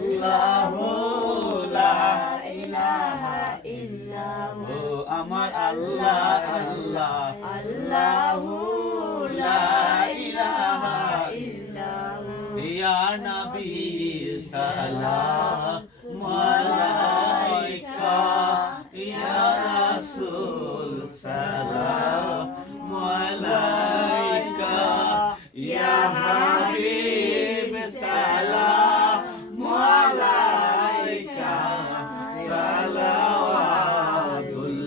আল্লাহু লা ইলাহা ইল্লাহু আমার আল্লাহ আল্লাহ আল্লাহু লা ইলাহা ইল্লাহু ইয়া নবী সালাম আলাইকা ইয়া রাসূল সালাম আলাইকা ইয়া হাবিব সালাম আলাইকা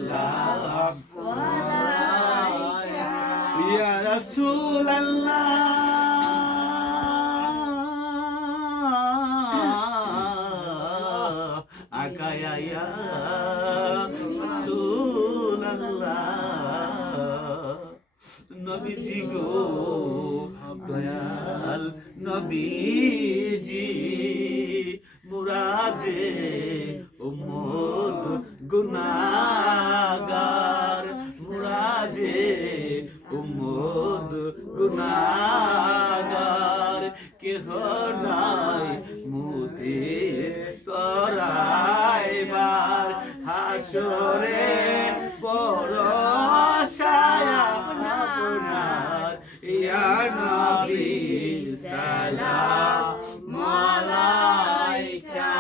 সালাওয়াতুল্লাহ ইয়া রাসূলুল্লাহ আকায়া ইয়া রাসূলুল্লাহ নবীজি গো দয়াল নবীজি মুরাজে উম্মত গুনাহগার মুরাজে উম্মত গুনাহগার কেহ নাই মুতে তরাইবার হাসরে বড় সায়া আপনার ইয়া নবী সালাম আলাইকা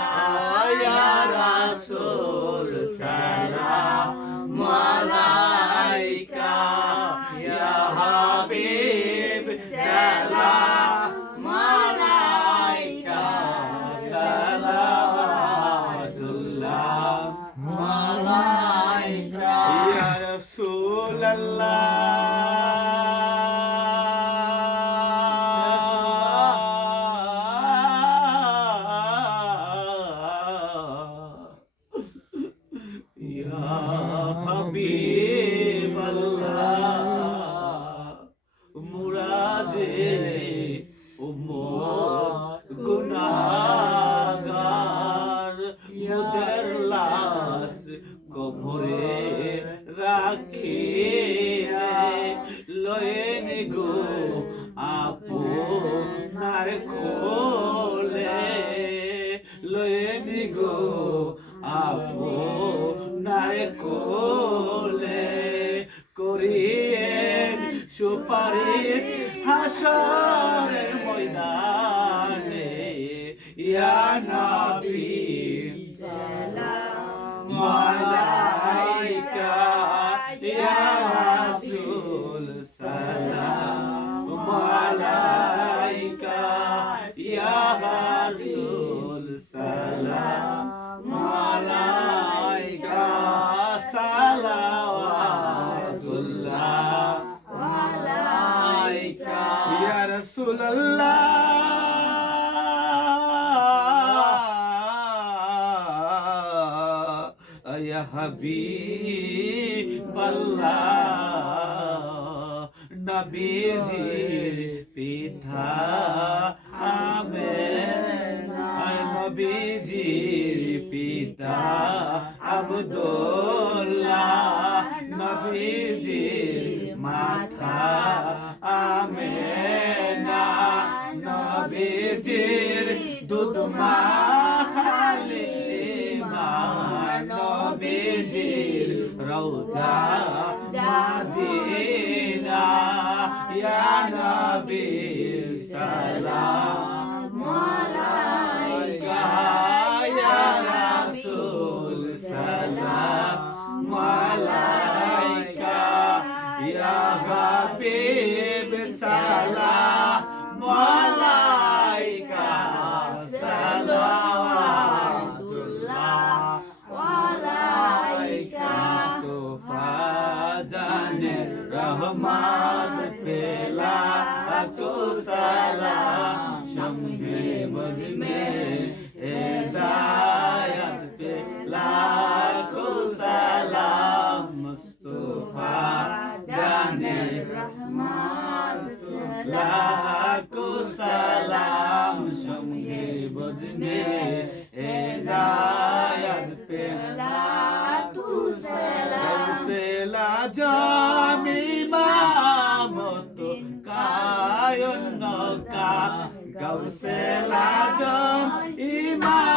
ইয়া রাসূল সালাম আলাইকা ইয়া হাবিব সালাম আলাইকা সালাওয়াতুল্লাহ আলাইকা ইয়া রাসূলুল্লাহ ইয়া হাবিবাল্লাহ মুরাদে উম্মত গুনাহগার মুদের লাশ কবরে রাখিয়ে লয়েন গো আপনার কোলে লয়েন গো আপনার কোলে করিয়েন সুপারিশ হাসরের ময়দানে ইয়া নবী সালাম আলাইকা ইয়া রাসূল সালাম আলাইকা ইয়া রাসূল সালাম আলাইকা সালাওয়াতুল্লাহ আলাইকা ইয়া রাসূলুল্লাহ ইয়া হাবিবাল্লাহ নবীজির পিতা আমেনা নবীজির পিতা আব্দুল্লাহ নবীজির মাথা আমেনা নবীজির দুধ মা হালিমা নবীজির রওজা মদিনা ইয়া নবী সালাম আলাইকা ইয়া রাসূল সালাম আলাইকা ইয়া হাবিব সালাম আলাইকা সালাওয়াতুল্লাহ আলাইকা মুস্তাফা জানে রহমত পেলা তো সালাম শম্ভে বজনে হিদায়াত পেলা তো সালাম মুস্তাফা জানে রহমত লাখো সালাম শম্ভে বজনে হিদায়াত পেলা তো সালাম সেলা জামি মামত কায়ন কা গৌসেলা জম ইমা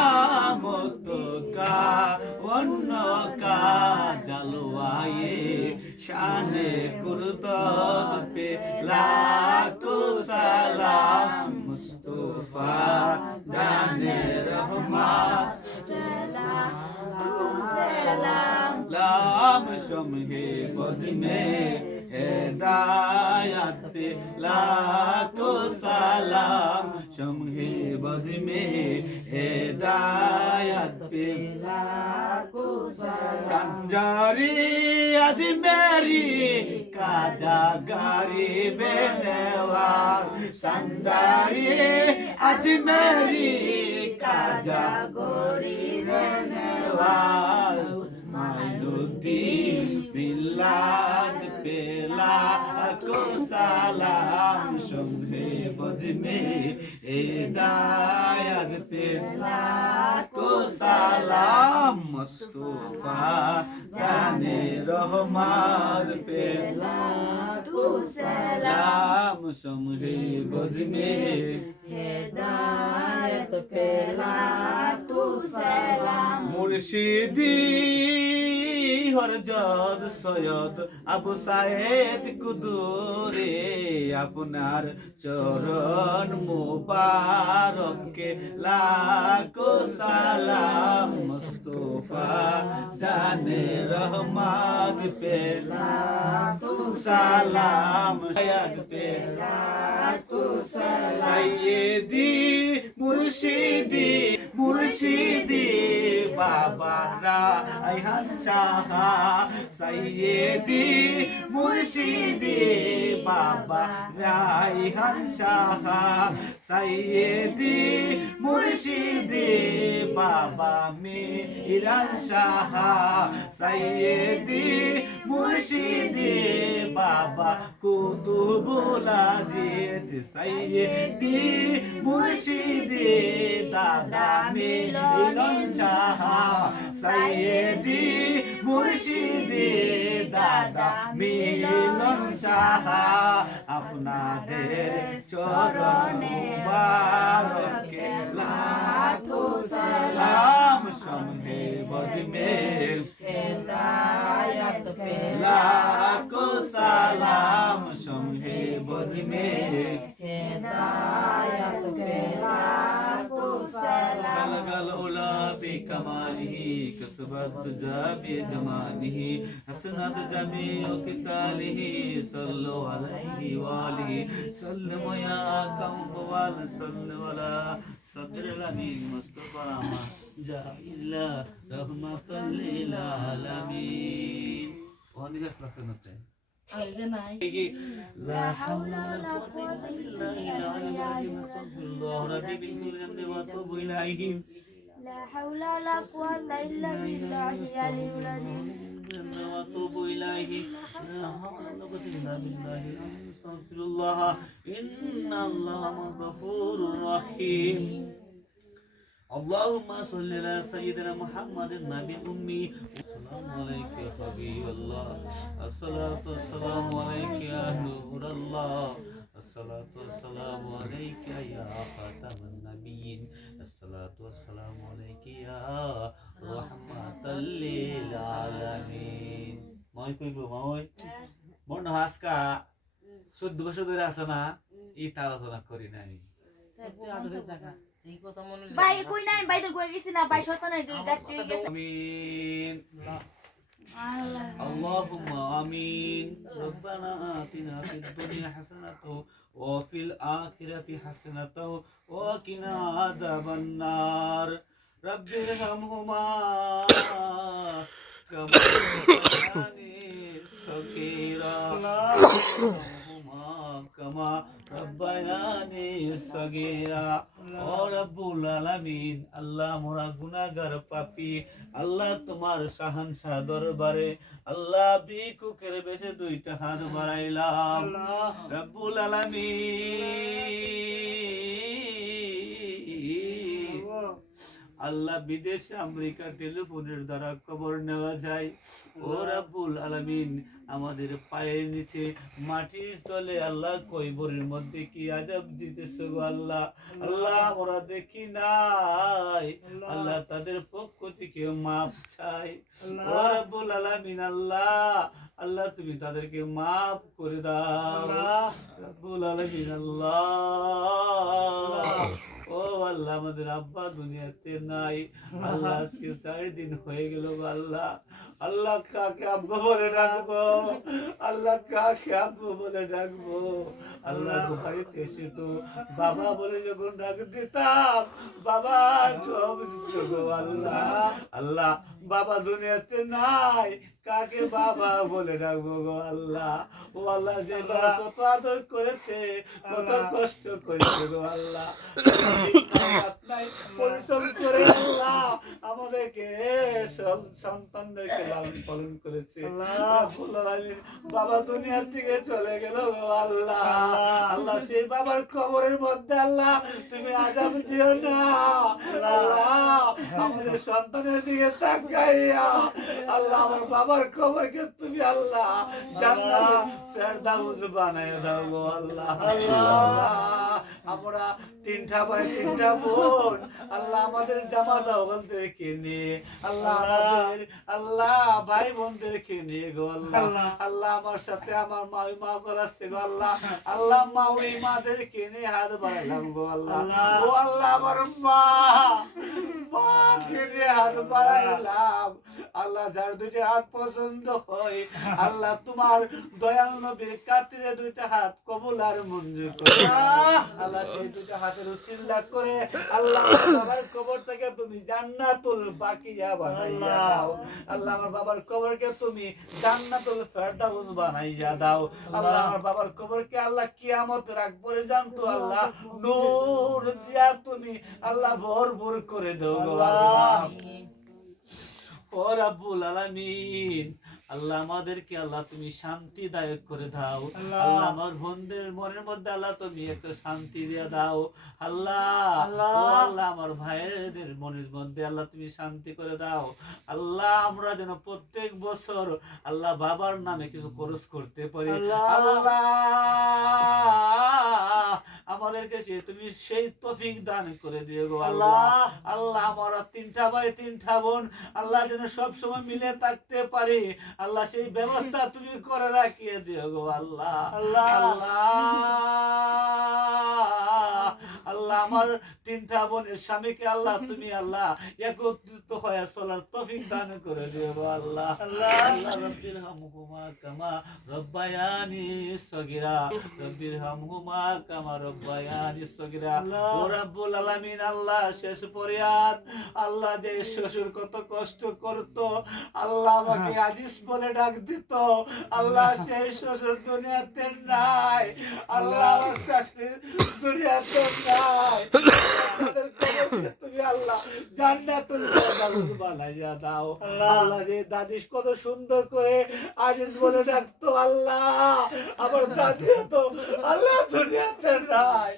मोहम्मद पे लाखों सलाम मुस्तफा जाने रहमत लाम शम्हे बज में हिदायत पे लाखों सलाम शम्हे बज में हिदायत पे संजारी आज मेरी काजा गरीब नवाज संजारी आज मेरी काजा गरीब नवाज उस्माइनुद्दीन मिलाद पे लाखों सलाम शम्हे बज में हिदायत पे लाखों सलाम मुस्तफा जाने रहमत पे लाखों सलाम शम्हे बज में हिदायत पे लाखों सलाम मुर्शिदी হরজত সৈয়দ আবু সায়েদ কুদুরে আপনার চরণ মুবারককে লাখো সালাম মুস্তফা জানে রহমত পে লাখো সালাম সায়াদ পে লাখো সালাম সাইয়্যিদি মুর্শিদি মুর্শিদি বাবা রায়হান শাহ সাইয়্যিদি মুর্শিদি বাবা রায়হান শাহ সাইয়্যিদি মুর্শিদি বাবা মিরান শাহ সাইয়্যিদি মুর্শিদি বাবা কুতুবুল আজিজ সাইয়্যিদি মুর্শিদি দাদা মিরান শাহ সাইয়্যিদি মুর্শিদি দাদা মিলন শাহ আপনাদের চরণ মুবারকে লাখো সালাম শম্হে বজ में हिदायत पे लाखो सलाम शम्हे बज में हिदायत पे लाखो सलाम गल उला पे कमालिही कसबत तुजा पे जमानिही हसनत जमीउ किसालिही सल्लु अलैहि वालिही सल्लम या कम वाल सल्लु अला सदरुल अमीन मुस्तफा जाइला रहमतुल लिल आलमीन वादी असला सुनते لا حول ولا قوة إلا بالله نستغفرullah ربي من كل ذنب وأتوب إليه لا حول ولا قوة إلا بالله العلي العظيم وأتوب إليه لا حول ولا قوة إلا بالله نستغفرullah إن الله غفور رحيم اللهم صل على سيدنا محمد النبي الأمي السلام عليك يا حبيب الله الصلاة والسلام عليك يا نور الله الصلاة والسلام عليك يا خاتم النبيين الصلاة والسلام عليك يا رحمة للعالمين মাই কইবো মাই মন হাসকা 14 বছর ধরে আছে না এই আলোচনা করি নাই ভাই কই নাই বাইদের কই গেছি না ভাই শয়তানের ডাকতে গেছে আমিন اللهم آمين ربنا آتنا في الدنيا حسنة وفي الآخرة حسنة وقنا عذاب النار رب ارحمهما كما ربياني صغيرا كما ربياني صغيرا ও রব্বুল আলামিন আল্লাহ মোরা গুনাহগার পাপী আল্লাহ তোমার শাহানশাহ দরবারে আল্লাহ ভিক্ষুকের বেশে দুইটা হাত বাড়াইলাম রব্বুল আলামিন আল্লাহ বিদেশে আমেরিকা টেলিফোনের দ্বারা খবর নেওয়া যায়। ও রাব্বুল আলামিন, আমাদের পায়ের নিচে মাটির তলে আল্লাহ কয়বরের মধ্যে কি আযাব দিতেছে গো আল্লাহ। আল্লাহ আমরা দেখি নাই, আল্লাহ তাদের পক্ষ থেকে মাপ চাই। ও রাব্বুল আলামিন, আল্লাহ আল্লাহ তুমি তাদেরকে মাফ করে দাও রাব্বুল আলামিন। আল্লাহ ও আল্লাহ, আমাদের আব্বা দুনিয়াতে নাই আল্লাহ, আজকে 4 দিন হয়ে গেল আল্লাহ। আল্লাহ কাকে আব্বা বলে ডাকবো, আল্লাহ কাকে আব্বু বলে ডাকবো। আল্লাহ বাড়িতে এসে তো বাবা বলে যখন ডাক দিতাম, বাবা সব দিত গো আল্লাহ। আল্লাহ বাবা দুনিয়াতে নাই, কাকে বাবা বলে ডাকবো গো আল্লাহ। ও আল্লাহ, যে বাবা কত আদর করেছে, কত কষ্ট করেছে গো আল্লাহ, পরিশ্রম করে আল্লাহ আমাদেরকে সন্তানদেরকে লালন পালন করেছে। বাবা দুনিয়া থেকে চলে গেল গো আল্লাহ। আল্লাহ সেই বাবার কবরের মধ্যে আল্লাহ তুমি আযাব দিও না আল্লাহ। আমাদের সন্তানের দিকে তাকাইয়া আল্লাহ আমার বাবার কবরকে তুমি আল্লাহ জান্নাতুল ফেরদাউস বানায় দাও গো আল্লাহ। আল্লাহ আমরা 3টা ভাই 3টা বোন আল্লাহ, আমাদের জামাতা ওখানদেরকে নিয়ে আল্লাহ, আমাদের আল্লাহ ভাই বোনদেরকে নিয়ে গো আল্লাহ। আল্লাহ আমার সাথে আমার মা করাচ্ছে গো আল্লাহ। আল্লাহ ওই মাদেরকে নিয়ে হাত বাড়াইলাম গো আল্লাহ। ও আল্লাহ আমার মাকে নিয়ে হাত বাড়াইলাম আল্লাহ। যার 2টা হাত পছন্দ হয় আল্লাহ, তোমার দয়াল নবীর কাতিরে 2টা হাত কবুল আর মঞ্জুর করে আল্লাহ। সেই 2টা হাতের উসিলা করে আল্লাহ বাবার কবর থেকে তুমি জান্নাতুল বাকিয়া বানাইয়া দাও আল্লাহ। আমার বাবার কবরকে তুমি জান্নাতুল ফেরদাউস বানাইয়া দাও আল্লাহ। আমার বাবার কবরকে আল্লাহ কিয়ামত রাখ পর্যন্ত আল্লাহ নূর দিয়া তুমি আল্লাহ ভরপুর করে দাও গো আল্লাহ। ও রাব্বুল আলামিন, আল্লাহ আমাদেরকে আল্লাহ তুমি শান্তিদায়ক করে দাও আল্লাহ। আমার বোনদের মনের মধ্যে আল্লাহ তুমি একটা শান্তি দিয়ে দাও আল্লাহ। ও আল্লাহ আমার ভাইদের মনের মধ্যে আল্লাহ তুমি শান্তি করে দাও আল্লাহ। আমরা যেন প্রত্যেক বছর আল্লাহ বাবার নামে কিছু খরচ করতে পারি আল্লাহ। আমাদেরকে তুমি সেই তৌফিক দান করে দিও গো আল্লাহ। আল্লাহ আমরা 3টা ভাই 3টা বোন আল্লাহ যেন সব সময় মিলে থাকতে পারি আল্লাহ, সেই ব্যবস্থা তুমি করে রাখিয়ে দিও গো আল্লাহ। আল্লাহ আল্লাহ আমার 3টা বোনের স্বামীকে আল্লাহ তুমি আল্লাহ একত্রিত হয়ে চলার তৌফিক দান করে দিও গো আল্লাহ। আল্লাহ রব্বির হামহুমা কামা রব্বায়ানি সগীরা, রব্বির হামহুমা কামা রব্বায়ানি সগীরা। ও রাব্বুল আলামিন, আল্লাহ শেষ ফরিয়াদ আল্লাহ, যে শ্বশুর কত কষ্ট করত আল্লাহ, আমাকে আজিজ বলে ডাক দিত আল্লাহ, সেই শ্বশুর দুনিয়াতে নাই আল্লাহ। আমার শাশুড়ি দুনিয়াতে নাই, তুমি আল্লাহ জান্নাতুল ফেরদাউস বানাইয়া দাও আল্লাহ। যে দাদি কত সুন্দর করে আজিজ বলে ডাকতো আল্লাহ, আমার দাদি তো আল্লাহ দুনিয়াতে নাই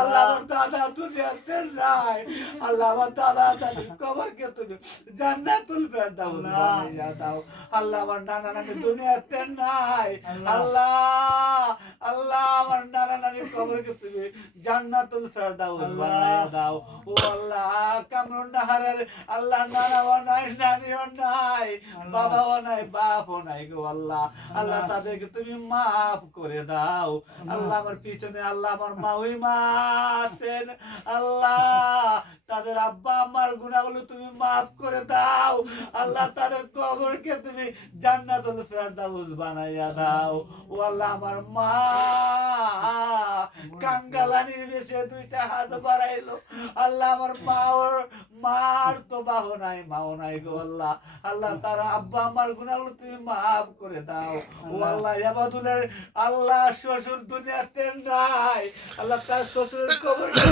আল্লাহ। আমার দাদা দুনিয়াতে নাই আল্লাহ। আমার দাদা দাদির কবরকে তুমি জান্নাতুল ফেরদাউস বানাইয়া দাও আল্লাহ। আমার নানা নানি দুনিয়াতে নাই আল্লাহ। আল্লাহ আমার নানা নানির কবরকে তুমি জান্নাতুল ফেরদাউস বানাইয়া দাও ও আল্লাহ। কামরুন নাহারের আল্লাহ নানাও নাই, নানিও নাই, বাবাও নাই, বাপও নাই গো আল্লাহ। আল্লাহ তাদেরকে তুমি মাফ করে দাও আল্লাহ। আমার পিছনে আল্লাহ আমার মাউই মা আছেন আল্লাহ, তাদের আব্বা আম্মার গুনাহগুলো তুমি মাফ করে দাও আল্লাহ। তাদের কবরকে তুমি জান্নাতুল ফেরদাউস বানাইয়া দাও ও আল্লাহ। আমার মা কাঙ্গালানির বেশে 2টা হাত বাড়াইলো আল্লাহ। আমার মার তো বাহু নাই, মাও নাই গো আল্লাহ। আল্লাহ তার আব্বা আম্মার গুনাহগুলো তুমি মাফ করে দাও ও আল্লাহ। ইয়াবাদুলের আল্লাহ শ্বশুর দুনিয়াতে নাই আল্লাহ, তার শ্বশুরের কবরকে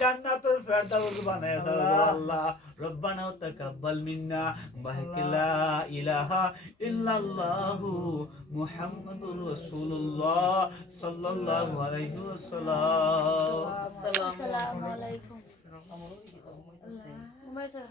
জান্নাতুল ফেরদাউস বানাইয়া দাও আল্লাহ। রব্বানা তাকাব্বাল মিন্না বাহিলা ইলাহা ইল্লাল্লাহু মুহাম্মাদুর রাসূলুল্লাহ সাল্লাল্লাহু আলাইহি ওয়াসাল্লাম। আসসালামু আলাইকুম। আমারও ঘুমাইতেছে ঘুমাইছে